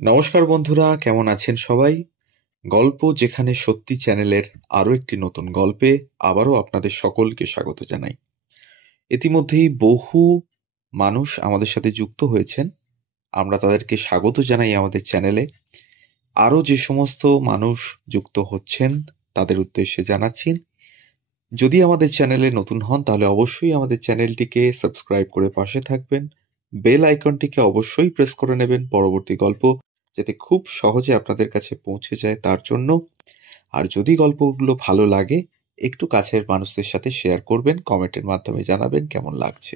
নমস্কার বন্ধুরা, কেমন আছেন সবাই? গল্প যেখানে সত্যি চ্যানেলের আরও একটি নতুন গল্পে আবারও আপনাদের সকলকে স্বাগত জানাই। ইতিমধ্যেই বহু মানুষ আমাদের সাথে যুক্ত হয়েছেন, আমরা তাদেরকে স্বাগত জানাই আমাদের চ্যানেলে। আরও যে সমস্ত মানুষ যুক্ত হচ্ছেন তাদের উদ্দেশ্যে জানাচ্ছি, যদি আমাদের চ্যানেলে নতুন হন তাহলে অবশ্যই আমাদের চ্যানেলটিকে সাবস্ক্রাইব করে পাশে থাকবেন, বেল আইকনটিকে অবশ্যই প্রেস করে নেবেন পরবর্তী গল্প যাতে খুব সহজে আপনাদের কাছে পৌঁছে যায় তার জন্য। আর যদি গল্পগুলো ভালো লাগে একটু কাছের মানুষদের সাথে শেয়ার করবেন, কমেন্টের মাধ্যমে জানাবেন কেমন লাগছে।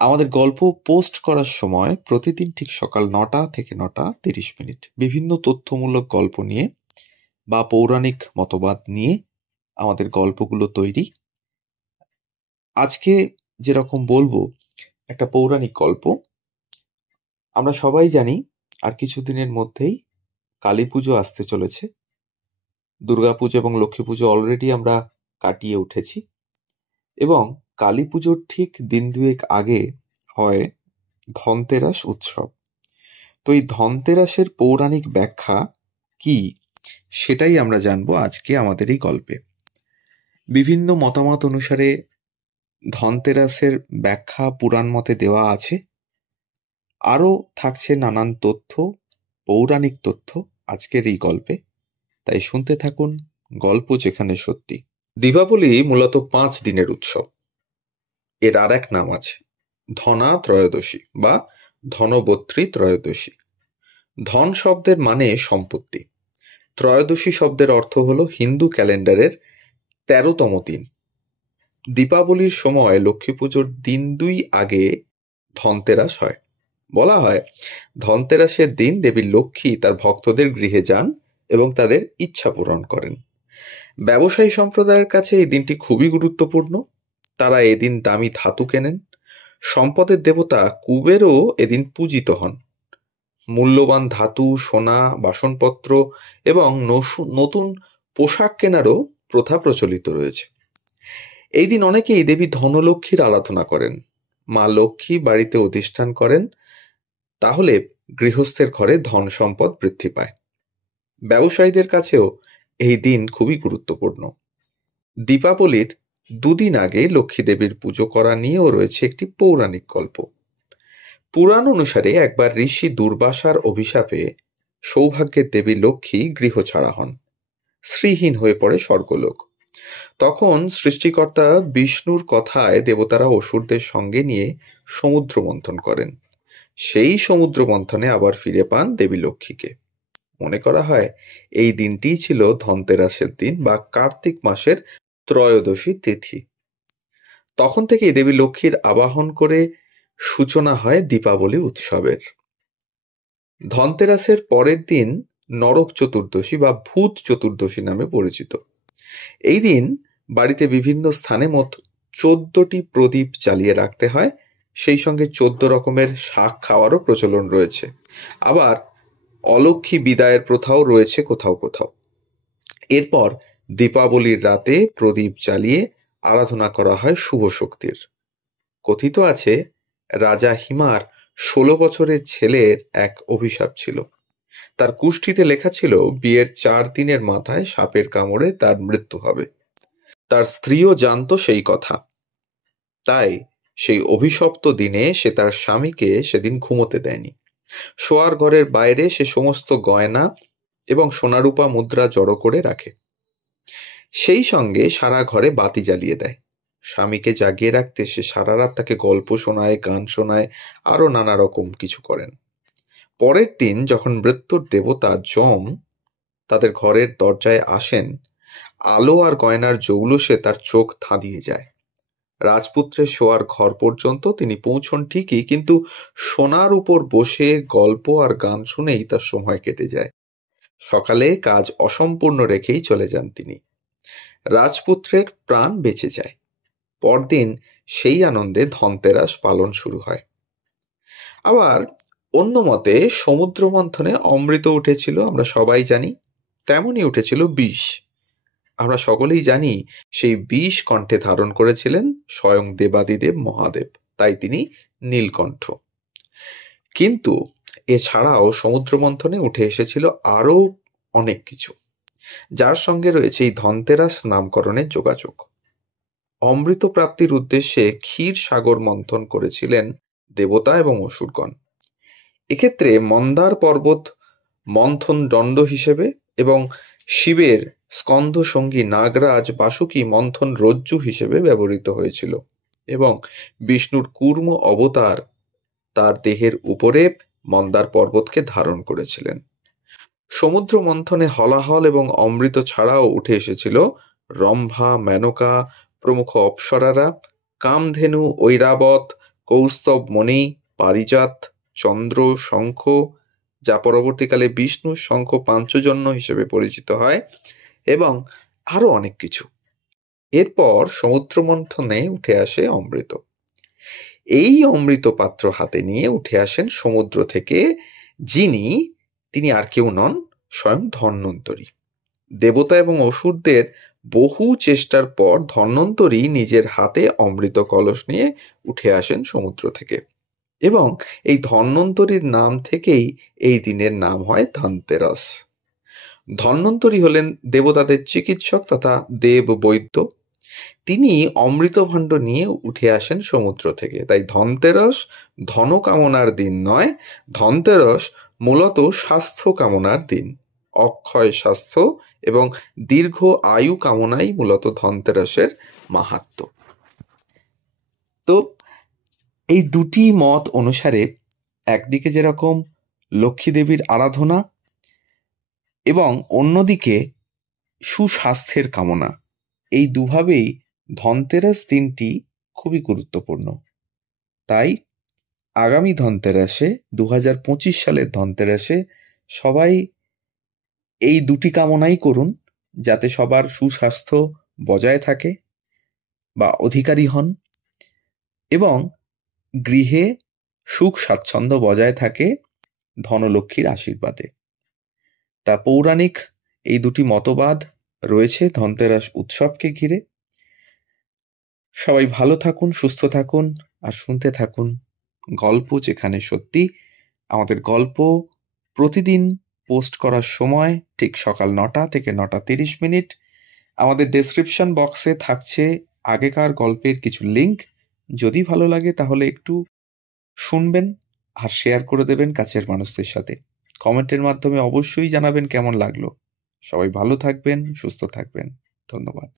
আমাদের গল্প পোস্ট করার সময় প্রতিদিন ঠিক সকাল 9টা থেকে 9:30 বিভিন্ন তথ্যমূলক গল্প নিয়ে বা পৌরাণিক মতবাদ নিয়ে আমাদের গল্পগুলো তৈরি। আজকে যেরকম বলবো একটা পৌরাণিক গল্প। আমরা সবাই জানি আর কিছুদিনের মধ্যেই কালী পুজো আসতে চলেছে। দুর্গাপুজো এবং লক্ষ্মী পুজো অলরেডি আমরা কাটিয়ে উঠেছি এবং কালী পুজোর ঠিক দিন দুয়েক আগে হয় ধনতেরাস উৎসব। তো এই ধনতেরাসের পৌরাণিক ব্যাখ্যা কি সেটাই আমরা জানবো আজকে আমাদের এই গল্পে। বিভিন্ন মতামত অনুসারে ধনতেরাসের ব্যাখ্যা পুরাণ মতে দেওয়া আছে, আরও থাকছে নানান তথ্য, পৌরাণিক তথ্য আজকের এই গল্পে। তাই শুনতে থাকুন গল্প যেখানে সত্যি। দীপাবলি মূলত 5 দিনের উৎসব। এর আর এক নাম আছে ধনা ত্রয়োদশী বা ধনবত্রী ত্রয়োদশী। ধন শব্দের মানে সম্পত্তি, ত্রয়োদশী শব্দের অর্থ হলো হিন্দু ক্যালেন্ডারের 13তম দিন। দীপাবলির সময় লক্ষ্মী পুজোর দিন 2 আগে ধনতেরাস হয়। বলা হয় ধনতেরাসের দিন দেবী লক্ষ্মী তার ভক্তদের গৃহে যান এবং তাদের ইচ্ছা পূরণ করেন। ব্যবসায়ী সম্প্রদায়ের কাছে এই দিনটি খুবই গুরুত্বপূর্ণ। তারা এদিন দামি ধাতু কেনেন। সম্পদের দেবতা কুবেরও এদিন পূজিত হন। মূল্যবান ধাতু, সোনা, বাসনপত্র এবং নতুন পোশাক কেনারও প্রথা প্রচলিত রয়েছে। এই দিন অনেকেই দেবী ধনলক্ষ্মীর আরাধনা করেন। মা লক্ষ্মী বাড়িতে অধিষ্ঠান করেন, তাহলে গৃহস্থের ঘরে ধন সম্পদ বৃদ্ধি পায়। ব্যবসায়ীদের কাছেও এই দিন খুবই গুরুত্বপূর্ণ। দীপাবলির 2 দিন আগে লক্ষ্মী দেবীর পুজো করা নিয়েও রয়েছে একটি পৌরাণিক গল্প। পুরাণ অনুসারে একবার ঋষি দুর্বাসার অভিশাপে সৌভাগ্যের দেবী লক্ষ্মী গৃহ ছাড়া হন, শ্রীহীন হয়ে পড়ে স্বর্গলোক। তখন সৃষ্টিকর্তা বিষ্ণুর কথায় দেবতারা অসুরদের সঙ্গে নিয়ে সমুদ্র মন্থন করেন। সেই সমুদ্র মন্থনে আবার ফিরে পান দেবী লক্ষ্মীকে। মনে করা হয় এই দিনটিই ছিল ধনতেরাসের দিন বা কার্তিক মাসের ত্রয়োদশী তিথি। তখন থেকেই দেবী লক্ষ্মীর আবাহন করে সূচনা হয় দীপাবলি উৎসবের। ধনতেরাসের পরের দিন নরক চতুর্দশী বা ভূত চতুর্দশী নামে পরিচিত। এই দিন বাড়িতে বিভিন্ন স্থানে মোট 14টি প্রদীপ জ্বালিয়ে রাখতে হয়। সেই সঙ্গে 14 রকমের শাক খাওয়ারও প্রচলন রয়েছে। আবার অলক্ষ্মী বিদায়ের প্রথাও রয়েছে কোথাও কোথাও। এরপর দীপাবলির রাতে প্রদীপ জ্বালিয়ে আরাধনা করা হয় শুভ শক্তির। কথিত আছে রাজা হিমার 16 বছরের ছেলের এক অভিশাপ ছিল। তার কুষ্ঠিতে লেখা ছিল বিয়ের 4 দিনের মাথায় সাপের কামড়ে তার মৃত্যু হবে। তার স্ত্রীও জানতো সেই কথা। তাই সেই অভিশপ্ত দিনে সে তার স্বামীকে সেদিন ঘুমোতে দেয়নি। শোয়ার ঘরের বাইরে সে সমস্ত গয়না এবং সোনারূপা মুদ্রা জড়ো করে রাখে। সেই সঙ্গে সারা ঘরে বাতি জ্বালিয়ে দেয়। স্বামীকে জাগিয়ে রাখতে সে সারা রাত তাকে গল্প শোনায়, গান শোনায়, আরো নানা রকম কিছু করেন। পরের দিন যখন মৃত্যুর দেবতা যম তাদের ঘরের দরজায় আসেন, আলো আর গয়নার জৌলুসে তার চোখ ধাঁধিয়ে যায়। রাজপুত্রের শোয়ার ঘর পর্যন্ত তিনি পৌঁছন ঠিকই, কিন্তু সোনার উপর বসে গল্প আর গান শুনেই তার সময় কেটে যায়। সকালে কাজ অসম্পূর্ণ রেখেই চলে যান তিনি। রাজপুত্রের প্রাণ বেঁচে যায়। পরদিন সেই আনন্দে ধনতেরাস পালন শুরু হয়। আবার অন্য মতে সমুদ্র মন্থনে অমৃত উঠেছিল, আমরা সবাই জানি। তেমনই উঠেছিল বিষ। আমরা সকলেই জানি সেই বিষ কণ্ঠে ধারণ করেছিলেন স্বয়ং দেবাদিদেব মহাদেব, তাই তিনি নীলকণ্ঠ। কিন্তু এছাড়াও সমুদ্র মন্থনে উঠে এসেছিল আরও অনেক কিছু, যার সঙ্গে রয়েছে এই ধনতেরাস নামকরণের যোগাযোগ। অমৃত প্রাপ্তির উদ্দেশ্যে ক্ষীর সাগর মন্থন করেছিলেন দেবতা এবং অসুরগণ। এক্ষেত্রে মন্দার পর্বত মন্থন দণ্ড হিসেবে এবং শিবের স্কন্ধ সঙ্গী নাগরাজ বাসুকী মন্থন রজ্জু হিসেবে ব্যবহৃত হয়েছিল, এবং বিষ্ণুর কূর্ম অবতার তার দেহের উপরে মন্দার পর্বতকে ধারণ করেছিলেন। সমুদ্র মন্থনে হলাহল এবং অমৃত ছাড়াও উঠে এসেছিল রম্ভা, মেনকা প্রমুখ অপ্সরারা, কামধেনু, ঐরাবত, কৌস্তব মণি, পারিজাত, চন্দ্র, শঙ্খ, যা পরবর্তীকালে বিষ্ণুর শঙ্খ পাঞ্চজন্য হিসেবে পরিচিত হয়, এবং আরো অনেক কিছু। এরপর সমুদ্র মন্থনে উঠে আসে অমৃত। এই অমৃত পাত্র হাতে নিয়ে উঠে আসেন সমুদ্র থেকে তিনি আর কেউ নন, স্বয়ং ধন্বন্তরী। দেবতা এবং অসুরদের বহু চেষ্টার পর ধন্বন্তরী নিজের হাতে অমৃত কলস নিয়ে উঠে আসেন সমুদ্র থেকে, এবং এই ধন্বন্তরীর নাম থেকেই এই দিনের নাম হয় ধনতেরাস। ধন্বন্তরী হলেন দেবতাদের চিকিৎসক তথা দেব বৈদ্য। তিনি অমৃতভাণ্ড নিয়ে উঠে আসেন সমুদ্র থেকে। তাই ধনতেরাস ধন কামনার দিন নয়, ধনতেরাস মূলত স্বাস্থ্য কামনার দিন। অক্ষয় স্বাস্থ্য এবং দীর্ঘ আয়ু কামনাই মূলত ধনতেরাসের মাহাত্ম্য। তো এই দুটি মত অনুসারে একদিকে যেরকম লক্ষ্মী দেবীর আরাধনা এবং অন্যদিকে সুস্বাস্থ্যের কামনা, এই দুভাবেই ধনতেরাস দিনটি খুবই গুরুত্বপূর্ণ। তাই আগামী ধনতেরাসে 2025 সালের ধনতেরাসে সবাই এই দুটি কামনাই করুন, যাতে সবার সুস্বাস্থ্য বজায় থাকে বা অধিকারী হন, এবং গৃহে সুখ স্বাচ্ছন্দ্য বজায় থাকে ধনলক্ষ্মীর আশীর্বাদে। তা পৌরাণিক এই দুটি মতবাদ রয়েছে ধনতেরাস উৎসবকে ঘিরে। সবাই ভালো থাকুন, সুস্থ থাকুন, আর শুনতে থাকুন গল্প, যেখানে সত্যি। আমাদের গল্প প্রতিদিন পোস্ট করার সময় ঠিক সকাল 9টা থেকে 9:30। আমাদের ডেসক্রিপশন বক্সে থাকছে আগেকার গল্পের কিছু লিঙ্ক। যদি ভালো লাগে তাহলে একটু শুনবেন আর শেয়ার করে দেবেন কাছের মানুষদের সাথে। কমেন্টের মাধ্যমে অবশ্যই জানাবেন কেমন লাগলো। সবাই ভালো থাকবেন, সুস্থ থাকবেন। ধন্যবাদ।